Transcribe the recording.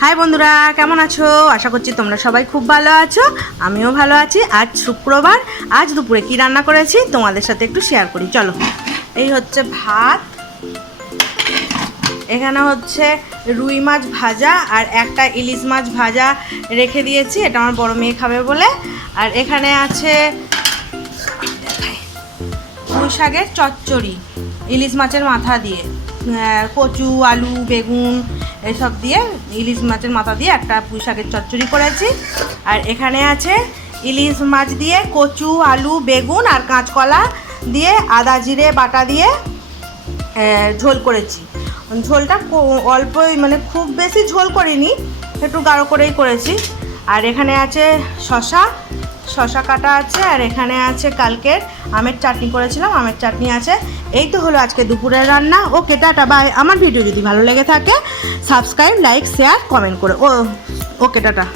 High বন্ধুরা, কেমন আছো? আশা করছি তোমরা সবাই খুব ভালো আছো, আমিও ভালো আছি। আজ শুক্রবার, আজ দুপুরে কি রান্না করেছি তোমাদের সাথে একটু শেয়ার করি। চলো, এই হচ্ছে ভাত, এখানে হচ্ছে রুই মাছ ভাজা আর একটা ইলিশ মাছ ভাজা রেখে দিয়েছি, এটা আমার বড় মেয়ে খাবে বলে। আর এখানে আছে পুঁই শাকের চচ্চড়ি, ইলিশ মাছের মাথা দিয়ে কচু, আলু, বেগুন এসব দিয়ে, ইলিশ মাছের মাথা দিয়ে একটা পুঁই শাকের চচ্চড়ি করেছি। আর এখানে আছে ইলিশ মাছ দিয়ে কচু, আলু, বেগুন আর কাঁচকলা দিয়ে আদা, জিরে, বাটা দিয়ে ঝোল করেছি। ঝোলটা অল্পই মানে খুব বেশি ঝোল করিনি, একটু গাঢ় করেই করেছি। আর এখানে আছে শশা শশা কাটা আছে আর এখানে আছে কালকের আমের চাটনি করেছিলাম, আমের চাটনি আছে। এই তো হলো আজকে দুপুরের রান্না। Okay, tata, bye. আমার ভিডিও যদি ভালো লেগে থাকে সাবস্ক্রাইব লাইক শেয়ার কমেন্ট করে ও ওকে, টাটা।